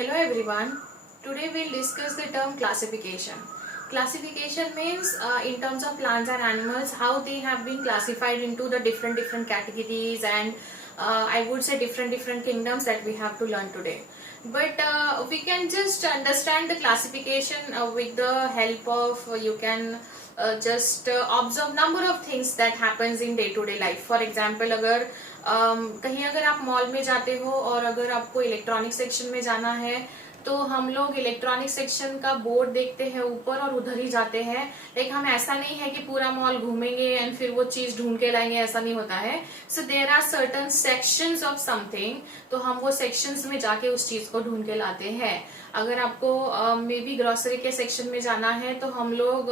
Hello everyone. Today we'll discuss the term classification. Classification means in terms of plants and animals how they have been classified into the different categories and I would say different kingdoms that we have to learn today. But we can just understand the classification with the help of you can just observe number of things that happens in day to day life. For example, अगर कहीं अगर आप mall में जाते हो और अगर आपको इलेक्ट्रॉनिक सेक्शन में जाना है तो हम लोग इलेक्ट्रॉनिक सेक्शन का बोर्ड देखते हैं ऊपर और उधर ही जाते हैं. लाइक हम ऐसा नहीं है कि पूरा मॉल घूमेंगे एंड फिर वो चीज ढूंढ के लाएंगे, ऐसा नहीं होता है. So there are certain sections of something, तो हम वो सेक्शंस में जाके उस चीज को ढूंढ के लाते हैं. अगर आपको मे बी ग्रोसरी के सेक्शन में जाना है तो हम लोग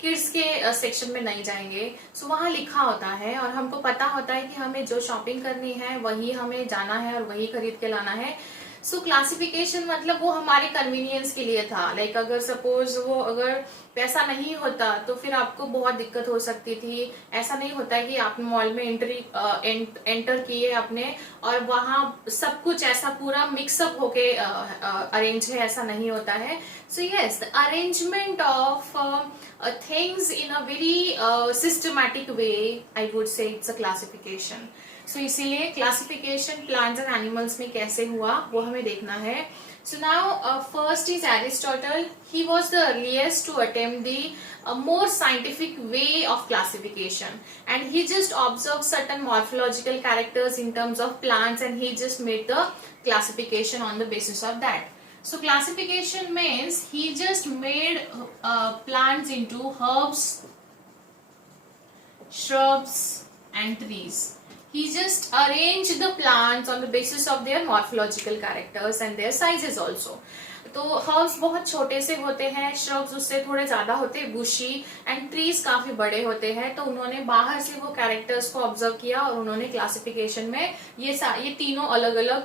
किड्स के सेक्शन में नहीं जाएंगे. सो वहां लिखा होता है और हमको पता होता है कि हमें जो शॉपिंग करनी है वही हमें जाना है और वही खरीद के लाना है. सो क्लासिफिकेशन मतलब वो हमारे कन्वीनियंस के लिए था. लाइक अगर सपोज वो अगर पैसा नहीं होता तो फिर आपको बहुत दिक्कत हो सकती थी. ऐसा नहीं होता है कि आप मॉल में एंटर किए अपने और वहां सब कुछ ऐसा पूरा मिक्सअप होके अरेंज है, ऐसा नहीं होता है. So yes, the arrangement of things in a very systematic way, I would say it's a classification. So इसीलिए क्लासिफिकेशन प्लांट्स एंड एनिमल्स में कैसे हुआ वो हमें देखना है. So now first is Aristotle. He was the earliest to attempt the more scientific way of classification, and he just observed certain morphological characters in terms of plants and he just made the classification on the basis of that. So classification means he just made plants into herbs, shrubs and trees. He just arranged the plants on the basis of their morphological characters and their sizes also. तो herbs बहुत छोटे से होते हैं, shrubs उससे थोड़े ज्यादा होते हैं, बुशी, एंड ट्रीज काफी बड़े होते हैं. तो उन्होंने बाहर से वो कैरेक्टर्स को ऑब्जर्व किया और उन्होंने क्लासिफिकेशन में ये तीनों अलग अलग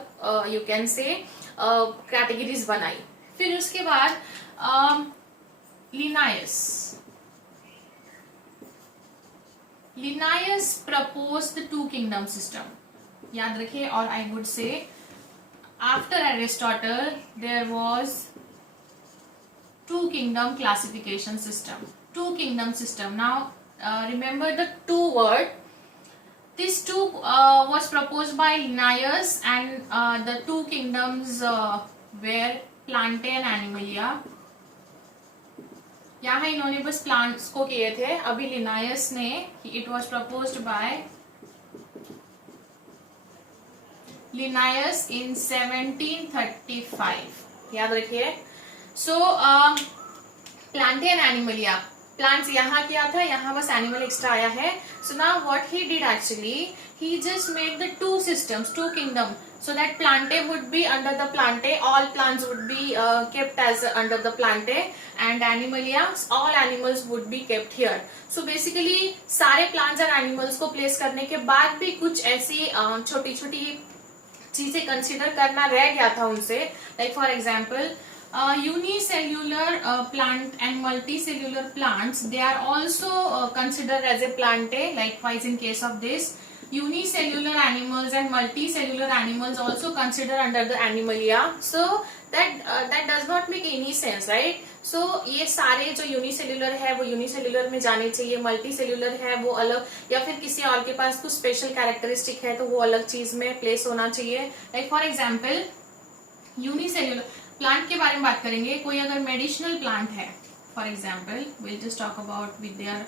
यू कैन से कैटेगरीज बनाई. फिर उसके बाद Linnaeus proposed the two kingdom system. याद रखिए. और I would say after Aristotle there was two kingdom classification system. Two kingdom system. Now remember the two word. This two was proposed by Linnaeus and the two kingdoms were Plantae and Animalia. यहाँ इन्होंने बस plants को किए थे. अभी Linnaeus ने it was proposed by Linnaeus in 1735. याद रखिए. So Plantae and Animalia, plants यहाँ किया था, यहाँ बस एनिमल एक्स्ट्रा आया है. So now what he did actually, he just made the two systems, two kingdom, so that Plantae would be under the Plantae, all plants would be kept as under the Plantae, and Animalia, all animals would be kept here. So basically सारे plants और animals को place करने के बाद भी कुछ ऐसी छोटी छोटी चीजें कंसिडर करना रह गया था उनसे. Like for example unicellular plant and multicellular plants, they are also considered as a Plantae. Likewise in case of this, unicellular animals and multicellular animals also considered under the Animalia. So that does not make any sense, right? So ये सारे जो unicellular है वो unicellular में जाने चाहिए, multicellular है वो अलग, या फिर किसी और के पास कुछ स्पेशल कैरेक्टरिस्टिक है तो वो अलग चीज में प्लेस होना चाहिए. Like for example unicellular plant के बारे में बात करेंगे. कोई अगर मेडिसिनल प्लांट है, for example will just talk about with their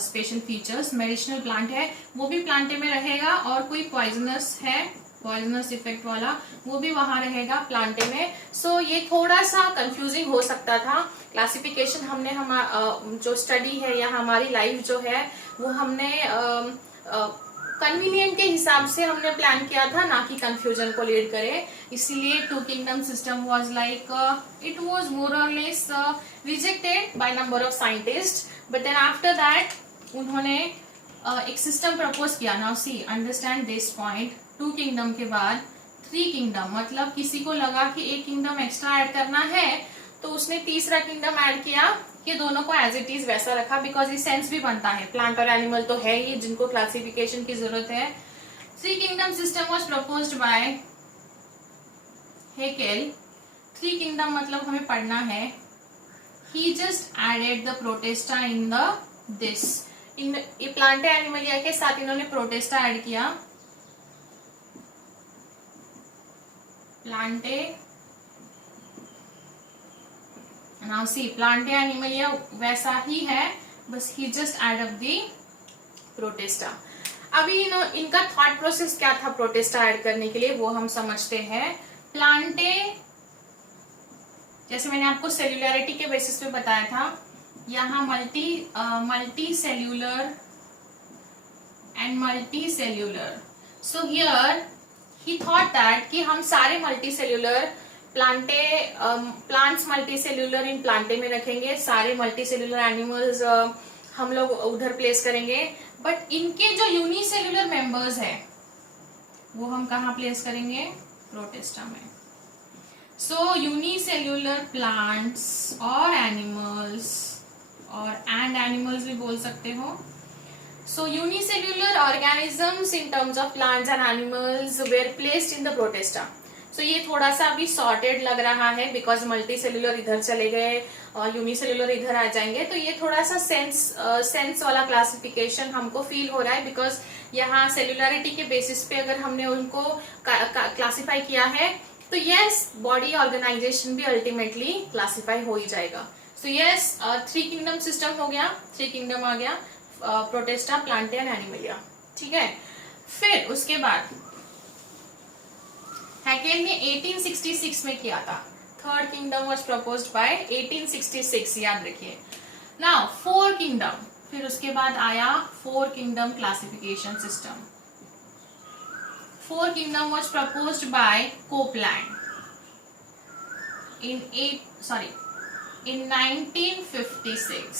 special features. Medicinal plant है वो भी प्लांटे में रहेगा, और कोई पॉइजनस है, पॉइजनस इफेक्ट वाला, वो भी वहां रहेगा प्लांटे में. सो ये थोड़ा सा कंफ्यूजिंग हो सकता था. क्लासिफिकेशन हमने जो स्टडी है या हमारी लाइफ जो है वो हमने कन्वीनियंट के हिसाब से हमने प्लान किया था, ना कि कंफ्यूजन को लीड करे. इसीलिए two kingdom system was like it was more or less rejected by number of scientist. But then after that उन्होंने एक सिस्टम प्रपोज किया. Now see understand this point. Two kingdom के बाद थ्री किंगडम, मतलब किसी को लगा कि एक किंगडम एक्स्ट्रा ऐड करना है तो उसने तीसरा किंगडम ऐड किया. ये दोनों को एज इट इज वैसा रखा बिकॉज ये सेंस भी बनता है. प्लांट और एनिमल तो है ही जिनको क्लासिफिकेशन की जरूरत है. Three kingdom system was proposed by Haeckel. 3 kingdom मतलब हमें पढ़ना है, he just added the Protista in the this, इन प्लांटे एनिमलिया के साथ इन्होंने प्रोटेस्टा ऐड किया, Plantae now see Plantae Animalia वैसा ही है, बस he just add up the Protista. अभी इनका थॉट प्रोसेस क्या था प्रोटेस्टा ऐड करने के लिए वो हम समझते हैं। प्लांटे, जैसे मैंने आपको सेल्यूलरिटी के बेसिस पे बताया था, यहाँ multicellular and multicellular, so here he thought that कि हम सारे multicellular plants multicellular इन प्लांटे में रखेंगे, सारे मल्टी सेल्यूलर एनिमल्स हम लोग उधर प्लेस करेंगे, बट इनके जो यूनिसेल्यूलर मेंबर्स है वो हम कहाँ प्लेस करेंगे, प्रोटेस्टा में। सो यूनिसेल्यूलर प्लांट्स और एनिमल्स, और एंड एनिमल्स भी बोल सकते हो, so unicellular organisms in terms of plants and animals were placed in the Protista. So ये थोड़ा सा अभी सॉर्टेड लग रहा है बिकॉज मल्टी सेल्यूलर इधर चले गए और यूनिसेल्यूलर इधर आ जाएंगे, तो ये थोड़ा सा सेंस वाला क्लासिफिकेशन हमको फील हो रहा है, बिकॉज यहाँ सेल्यूलरिटी के बेसिस पे अगर हमने उनको क्लासिफाई किया है तो यस बॉडी ऑर्गेनाइजेशन भी अल्टीमेटली क्लासिफाई हो ही जाएगा। सो यस 3 किंगडम सिस्टम हो गया, 3 किंगडम आ गया, प्रोटेस्टा, प्लांटे एंड एनिमलिया, ठीक है। फिर उसके बाद हैकेल ने 1866 में किया था, third kingdom was proposed bye 1866, याद रखिए। नाउ 4 किंगडम, फिर उसके बाद आया 4 kingdom classification system. 4 kingdom was proposed by Copeland in 1956,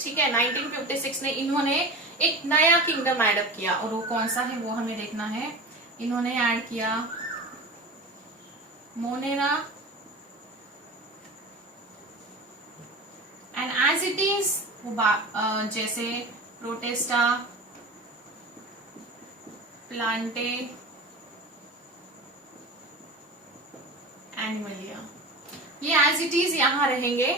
ठीक है। 1956 में इन्होंने एक नया किंगडम ऐड अप किया, और वो कौन सा है वो हमें देखना है। इन्होंने ऐड किया Monera, and as it is जैसे प्रोटेस्टा, प्लांटे, एनिमलिया, ये एज इट इज यहां रहेंगे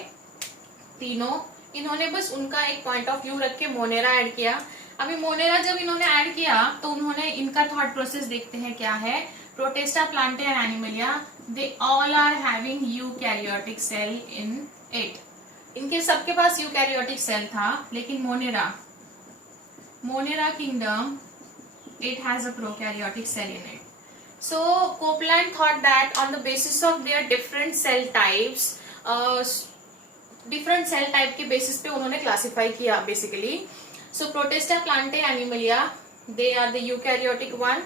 तीनों। इन्होंने बस उनका एक पॉइंट ऑफ व्यू रख के मोनेरा ऐड किया। अभी मोनेरा जब इन्होंने ऐड किया तो उन्होंने इनका थॉट प्रोसेस देखते हैं क्या है। Protista, Plantae and Animalia, they all are having eukaryotic cell in it. इनके सबके पास यूकैरियोटिक सेल था, लेकिन Monera kingdom it has a prokaryotic cell in it. So Copeland thought that on the basis of their different cell types, different cell type के basis पे उन्होंने classify किया basically. So Protista, Plante, Animalia, they are the eukaryotic one.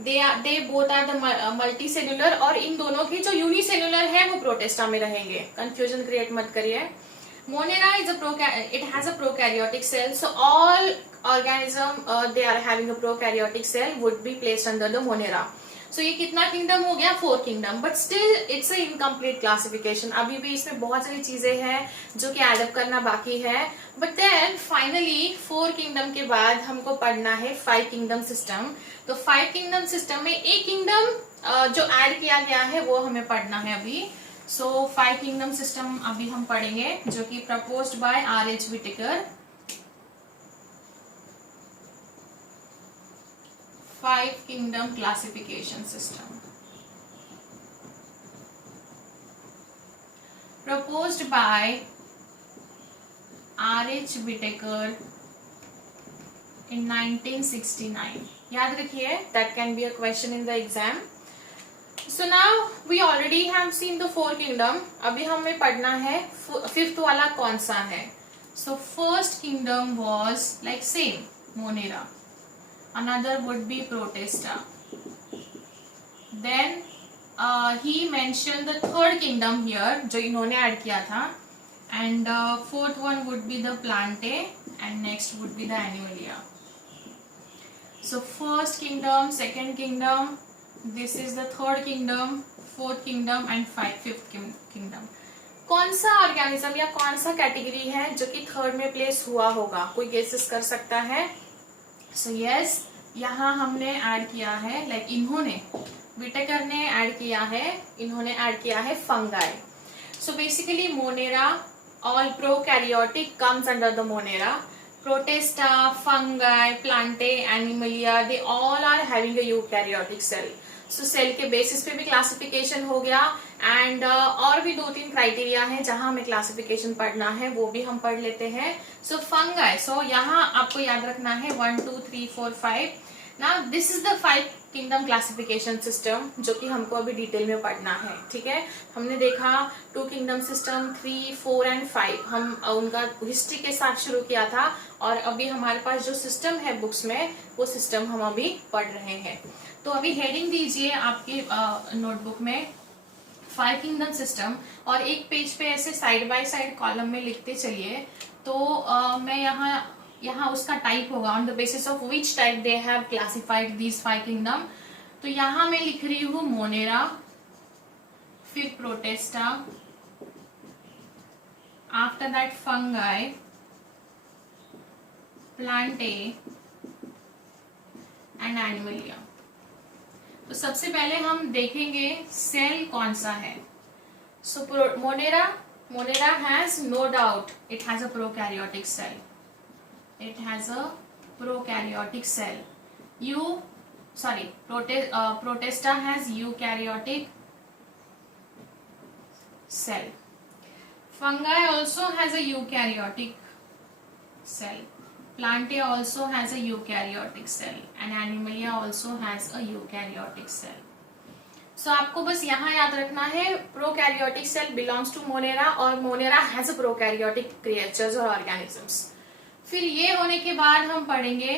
They both are the multicellular, और इन दोनों की जो unicellular है वो Protista में रहेंगे, confusion create मत करिए. Monera is it has a prokaryotic cell, so all organism they are having a prokaryotic cell would be placed under the Monera. So ये कितना किंगडम हो गया, 4 kingdom, but still it's a incomplete classification. अभी भी इसमें बहुत सारी चीजें हैं जो कि एडअप करना बाकी है। बट देन फाइनली 4 किंगडम के बाद हमको पढ़ना है 5 किंगडम सिस्टम। तो 5 किंगडम सिस्टम में एक किंगडम जो ऐड किया गया है वो हमें पढ़ना है अभी। सो 5 किंगडम सिस्टम अभी हम पढ़ेंगे, जो कि proposed by R.H. Whittaker। 5 kingdom classification system proposed by R.H. Whittaker in 1969. याद रखिए, that can be a question in the exam. So now we already have seen the 4 kingdom. अभी हमें पढ़ना है 5th वाला कौन सा है। So first kingdom was like same, Monera. Another would be Protista. Then he mentioned the 3rd kingdom here, जो इन्होंने ऐड किया था, and 4th one would be the Plante, and next would be the Animalia. So first kingdom, second kingdom, this is the 3rd kingdom, 4th kingdom and 5th kingdom. कौन सा organism या कौन सा category है जो कि 3rd में place हुआ होगा, कोई गेसेस कर सकता है? सो यस, यहाँ हमने ऐड किया है, लाइक इन्होंने विटेकर ने ऐड किया है, इन्होंने ऐड किया है fungi. So basically Monera, all prokaryotic comes under the monera. Protista, fungi, plantae, animalia, they all are having a eukaryotic cell. So cell के बेसिस पे भी क्लासिफिकेशन हो गया. एंड और भी 2-3 क्राइटेरिया है जहां हमें क्लासिफिकेशन पढ़ना है, वो भी हम पढ़ लेते हैं. सो फंगाई, सो यहाँ आपको याद रखना है 1 2 3 4 5. Now this is the 5 kingdom classification system जो कि हमको अभी डिटेल में पढ़ना है. ठीक है, हमने देखा 2 किंगडम सिस्टम 3 4 एंड 5, हम उनका हिस्ट्री के साथ शुरू किया था, और अभी हमारे पास जो सिस्टम है बुक्स में, वो सिस्टम हम अभी पढ़ रहे हैं. तो अभी हेडिंग दीजिए आपकी नोटबुक में 5 किंगडम सिस्टम, और एक पेज पे ऐसे साइड बाय साइड कॉलम में लिखते चलिए. तो मैं यहाँ उसका टाइप होगा on the basis of which type they have classified these 5 kingdom. तो यहाँ मैं लिख रही हूँ मोनेरा, फिर Protista, after that Fungi, Plantae and Animalia. तो सबसे पहले हम देखेंगे सेल कौन सा है. So Monera has no doubt it has a prokaryotic cell. It has a prokaryotic cell. Protista has eukaryotic cell. Fungi also has a eukaryotic cell. Plantae also has a eukaryotic cell, and Animalia also has a eukaryotic cell. So आपको बस यहाँ याद रखना है prokaryotic cell belongs to Monera, और Monera has a prokaryotic creatures or organisms. फिर ये होने के बाद हम पढ़ेंगे,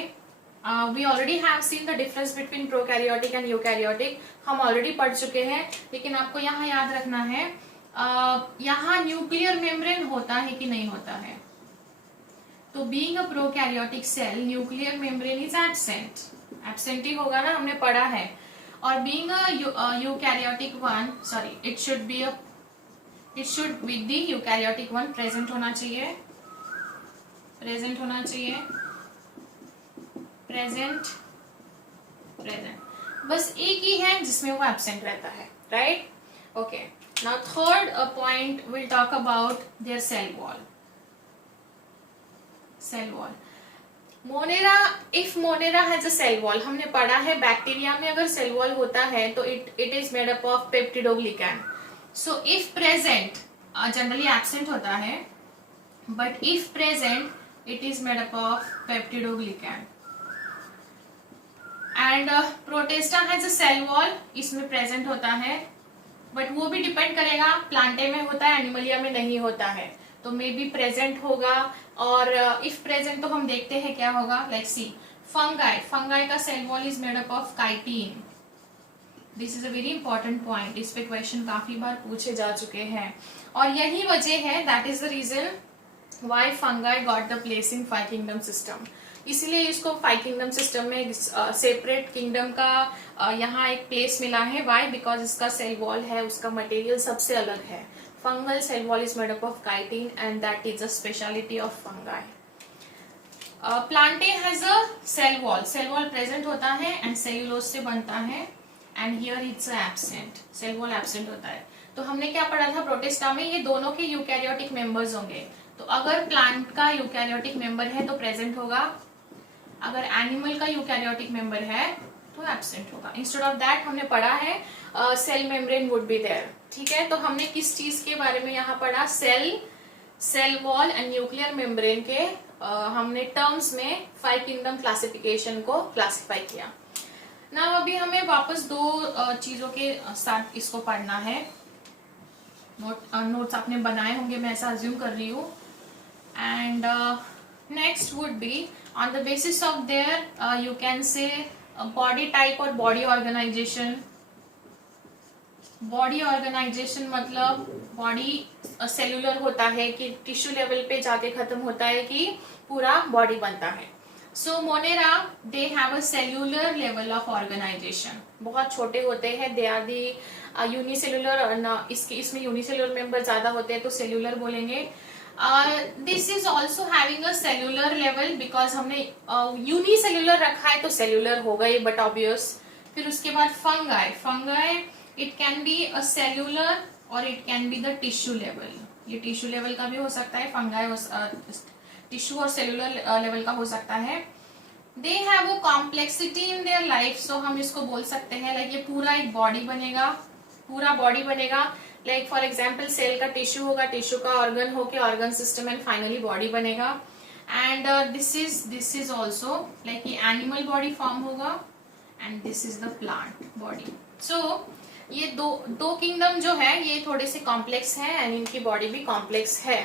we already have seen the difference between prokaryotic and eukaryotic, हम ऑलरेडी पढ़ चुके हैं, लेकिन आपको यहाँ याद रखना है यहाँ न्यूक्लियर मेम्ब्रेन होता है कि नहीं होता है. तो being a prokaryotic cell nuclear membrane is absent ही होगा ना, हमने पढ़ा है. और being a eukaryotic one, sorry it should with the eukaryotic one present होना चाहिए, प्रेजेंट. बस एक ही है जिसमें वो एब्सेंट रहता है, right. Okay, now third point will talk about their cell wall. If Monera has a cell wall, हमने पढ़ा है बैक्टीरिया में अगर सेल वॉल होता है तो it is made up of peptidoglycan. So if present, generally absent होता है, but if present it is made up of peptidoglycan. And protista has a cell wall, इसमें present होता है, but वो भी डिपेंड करेगा प्लांटे में होता है, एनिमलिया में नहीं होता है, तो मे बी प्रेजेंट होगा. और इफ प्रेजेंट तो हम देखते हैं क्या होगा. लेट्स सी, फंगाई का cell wall is made up of chitin. This is a very important point, इस पे क्वेश्चन काफी बार पूछे जा चुके हैं, और यही वजह है, that is the reason why fungi got the place in 5 kingdom system. इसलिए इसको 5 kingdom system में सेपरेट किंगडम का यहाँ एक प्लेस मिला है. why? because इसका सेल वॉल है, उसका मटेरियल सबसे अलग है. Fungal cell wall is made up of chitin and that is a speciality of fungi. Plantae has a cell wall present होता है एंड सेल्यूलोज से बनता है, and here it's absent, cell wall absent होता है. तो हमने क्या पढ़ा था प्रोटिस्टा में, ये दोनों के यूकैरियोटिक मेंबर्स होंगे. तो अगर प्लांट का यूकैरियोटिक मेंबर है तो प्रेजेंट होगा, अगर एनिमल का यूकैरियोटिक मेंबर है तो एब्सेंट होगा. इंस्टेड ऑफ दैट हमने पढ़ा है cell membrane would be there. ठीक है, तो हमने किस चीज के बारे में यहाँ पढ़ा, cell wall and nuclear membrane के हमने टर्म्स में 5 किंगडम क्लासिफिकेशन को क्लासिफाई किया. ना अभी हमें वापस 2 चीजों के साथ इसको पढ़ना है. नोट्स आपने बनाए होंगे, मैं ऐसा अज्यूम कर रही हूँ. And next would be on the basis of their you can say body type or body organization. Body organization मतलब body सेल्यूलर होता है कि टिश्यू लेवल पे जाके खत्म होता है कि पूरा बॉडी बनता है. So Monera they have a cellular level of organisation, बहुत छोटे होते हैं. दे आर दी यूनिसेल्यूलर, इसमें यूनिसेल्यूलर मेंबर ज्यादा होते हैं तो सेल्यूलर बोलेंगे. This is also having a cellular level, because हमने यूनिसेल्यूलर रखा है तो सेल्यूलर होगा ही, बट ऑब्वियस. फिर उसके बाद fungi it can be a cellular और it can be the tissue level. ये टिश्यू लेवल का भी हो सकता है, फंगाई टिश्यू और सेल्यूलर लेवल का हो सकता है। They have a complexity in their life, so हम इसको बोल सकते हैं लाइक ये पूरा एक बॉडी बनेगा, पूरा बॉडी बनेगा। लाइक फॉर एग्जाम्पल सेल का टिश्यू होगा, टिश्यू का ऑर्गन होके organ system and finally body बनेगा। And this is also like ये एनिमल बॉडी फॉर्म होगा and this is the plant body. So ये दो किंगडम जो है ये थोड़े से कॉम्प्लेक्स है एंड इनकी बॉडी भी कॉम्प्लेक्स है।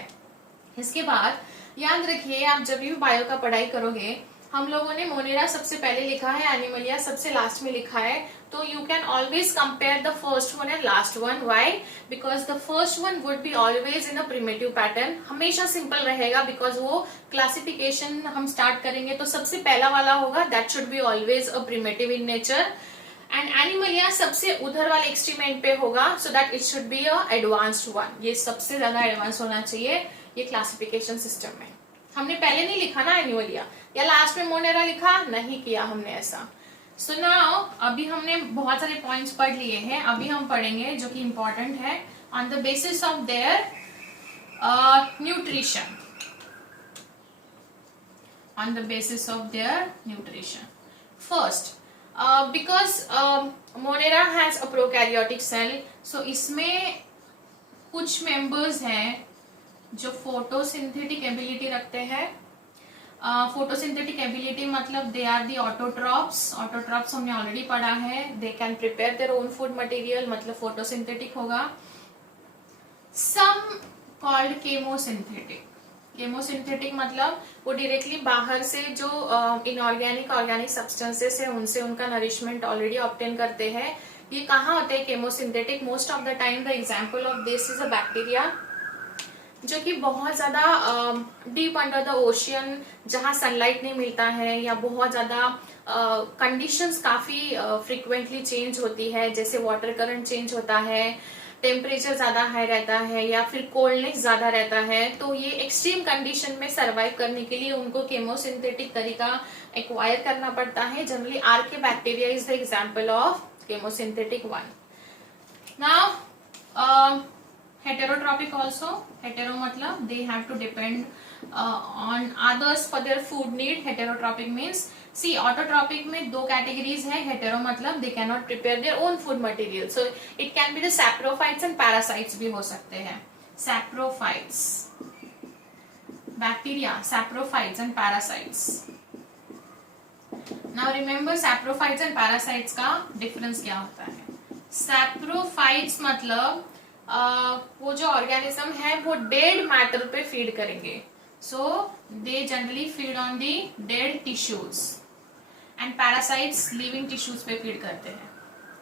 इसके बाद याद रखिए, आप जब भी बायो का पढ़ाई करोगे, हम लोगों ने मोनेरा सबसे पहले लिखा है, एनिमलिया सबसे लास्ट में लिखा है, तो you can always compare the first one and last one. Why? Because the first one would be always in a primitive pattern, हमेशा सिंपल रहेगा, बिकॉज वो क्लासिफिकेशन हम स्टार्ट करेंगे तो सबसे पहला वाला होगा, that should be always a primitive in nature. And Animalia सबसे उधर वाले एक्सट्रीम पे होगा, so that it should be a advanced one, ये सबसे ज्यादा एडवांस होना चाहिए ये क्लासिफिकेशन सिस्टम में। हमने पहले नहीं लिखा ना एनिमलिया, या लास्ट में मोनेरा लिखा, नहीं किया हमने ऐसा। सो नाउ अभी हमने बहुत सारे पॉइंट्स पढ़ लिए हैं, अभी हम पढ़ेंगे जो कि इंपॉर्टेंट है, on the basis of their nutrition, on the basis of their nutrition. First, because Monera has a prokaryotic cell, so इसमें कुछ मेंबर्स हैं जो फोटोसिंथेटिक एबिलिटी रखते हैं। फोटोसिंथेटिक एबिलिटी मतलब they are the autotrophs. Autotrophs हमने already पढ़ा है, they can prepare their own food material, मतलब फोटोसिंथेटिक होगा। Some called chemosynthetic. केमोसिंथेटिक मतलब वो डायरेक्टली बाहर से जो इनऑर्गेनिक ऑर्गेनिक सब्सटेंसेस है उनसे उनका नरिशमेंट ऑलरेडी ऑब्टेन करते हैं। ये कहाँ होते हैं chemosynthetic? Most of the time the example of this is a bacteria, जो कि बहुत ज्यादा डीप अंडर द ओशियन, जहां सनलाइट नहीं मिलता है या बहुत ज्यादा कंडीशंस काफी फ्रीक्वेंटली चेंज होती है, जैसे वाटर करंट चेंज होता है, टेम्परेचर ज्यादा हाई रहता है या फिर कोल्डनेस ज्यादा रहता है, तो ये एक्सट्रीम कंडीशन में सरवाइव करने के लिए उनको केमोसिंथेटिक तरीका एक्वायर करना पड़ता है। Generally archaebacteria is the example of chemosynthetic one. Now heterotropic also, hetero मतलब they have to depend on others for their food need. Heterotropic means, see autotropic में दो categories है, hetero मतलब they cannot prepare their own food material, so it can be the saprophytes and parasites भी हो सकते हैं। saprophytes, bacteria, saprophytes and parasites. Now remember saprophytes and parasites का difference क्या होता है? saprophytes मतलब वो जो ऑर्गेनिज्म है वो डेड मैटर पे फीड करेंगे, so they generally feed on the dead tissues, and parasites living tissues पे फीड करते हैं।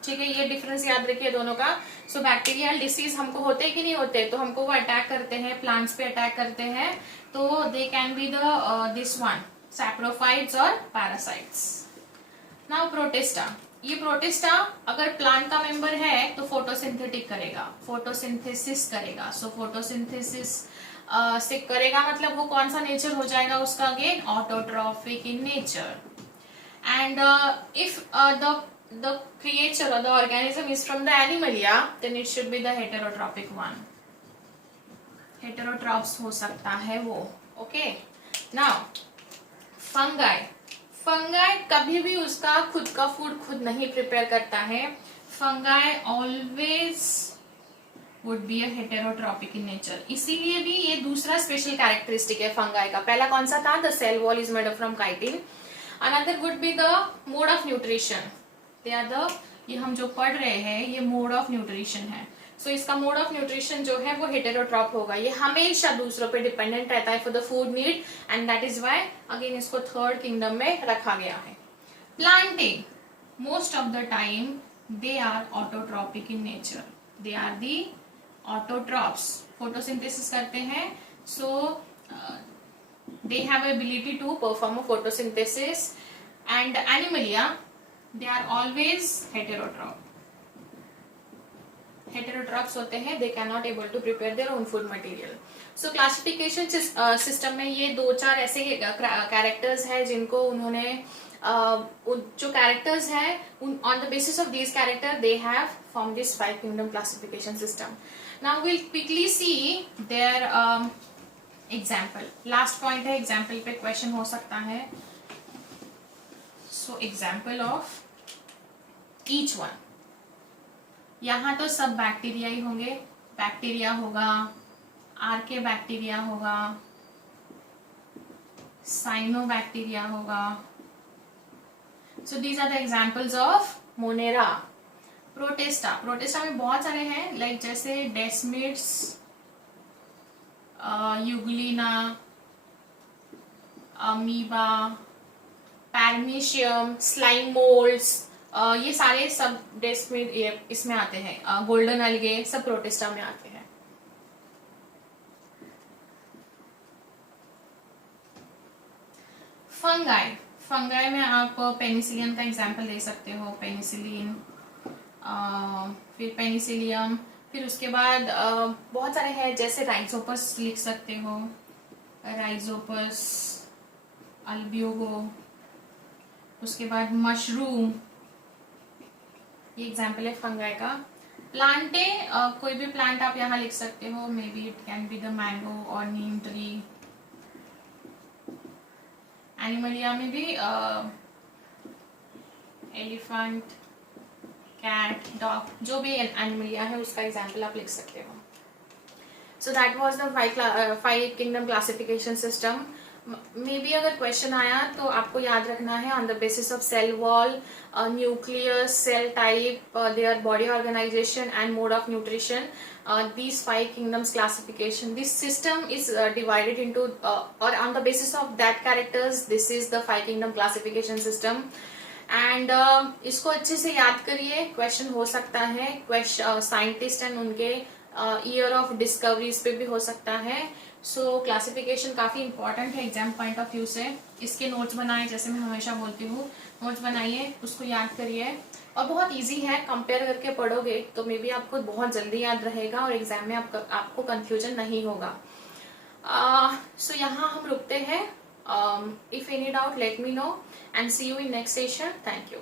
ठीक है, ये डिफरेंस याद रखिए दोनों का। सो बैक्टीरियल डिसीज हमको होते कि नहीं होते, तो हमको वो अटैक करते हैं, प्लांट्स पे अटैक करते हैं, तो they can be the this one saprophytes और पैरासाइट्स। नाउ प्रोटिस्टा, ये प्रोटिस्टा अगर प्लांट का मेंबर है तो फोटोसिंथेटिक करेगा, फोटोसिंथेसिस करेगा। सो फोटोसिंथेसिस से करेगा मतलब वो कौन सा नेचर हो जाएगा उसका? Again autotrophic in nature. And if the creature और the organism is from the Animalia, then it should be the heterotrophic one. Heterotrophs हो सकता है वो। ओके, नाउ फंगाई, फंगाई कभी भी उसका खुद का फूड खुद नहीं प्रिपेयर करता है। Fungi always would be a heterotrophic in nature, इसीलिए भी ये दूसरा स्पेशल कैरेक्टरिस्टिक है फंगाई का। पहला कौन सा था? The cell wall is made from chitin. Another would be the mode of nutrition, they are the, ये हम जो पढ़ रहे हैं ये मोड ऑफ न्यूट्रिशन है। सो इसका मोड ऑफ न्यूट्रिशन जो है वो हेटेरोट्रॉप होगा, ये हमेशा दूसरों पे डिपेंडेंट रहता है for the food need, and that is why again इसको थर्ड किंगडम में रखा गया है। Planting, most of the time they are autotrophic in nature, they are the autotrophs, photosynthesis करते हैं, सो they have ability to perform a photosynthesis, and animalia they are always heterotroph, heterotrophs होते हैं, they cannot able to prepare their own food material. So classification system में ये दो चार ऐसे characters हैं जिनको उन्होंने जो कैरेक्टर्स हैं on the basis of this character they have form this 5 kingdom classification system. Now will quickly see their example. Last point है, एग्जाम्पल पे क्वेश्चन हो सकता है. So example of each one. यहाँ तो सब बैक्टीरिया ही होंगे. बैक्टीरिया होगा, आर्के बैक्टीरिया होगा, साइनोबैक्टीरिया होगा. So these are the examples of Monera. Protista. Protista में बहुत सारे हैं, लाइक जैसे desmids, Euglena, amoeba, paramecium, slime moulds, ये सारे सब डेस्मिड इसमें आते हैं. गोल्डन अलगे सब प्रोटिस्टा में आते हैं. फंगाई. फंगाई में आप पेनिसिलियन का एग्जाम्पल दे सकते हो. पेनिसिलिन, फिर पेनिसिलियम, फिर उसके बाद बहुत सारे हैं, जैसे राइजोपस लिख सकते हो. Rhizopus, Albugo. उसके बाद मशरूम, ये एग्जाम्पल है फंगाई का. प्लांटे, कोई भी प्लांट आप यहाँ लिख सकते हो. May be it can be the mango और नीम ट्री. एनिमलिया में भी एलिफेंट, कैट, डॉग, जो भी एनिमलिया है उसका एग्जाम्पल आप लिख सकते हो. So that was the 5 kingdom classification system. Maybe अगर क्वेश्चन आया तो आपको याद रखना है on the basis of cell wall, nucleus, cell type, their body organization and mode of nutrition. These 5 kingdoms classification, this system is divided into or on the basis of that characters, this is the 5 kingdom classification system. And इसको अच्छे से याद करिए, question हो सकता है. Scientist and उनके year of discoveries पे भी हो सकता है. सो क्लासिफिकेशन काफी इंपॉर्टेंट है एग्जाम पॉइंट ऑफ व्यू से. इसके नोट्स बनाए, जैसे मैं हमेशा बोलती हूँ, नोट्स बनाइए, उसको याद करिए. और बहुत इजी है, कंपेयर करके पढ़ोगे तो मे बी आपको बहुत जल्दी याद रहेगा और एग्जाम में आपको कंफ्यूजन नहीं होगा. सो यहाँ हम रुकते हैं. If any doubt let me know and see you in next session. Thank you.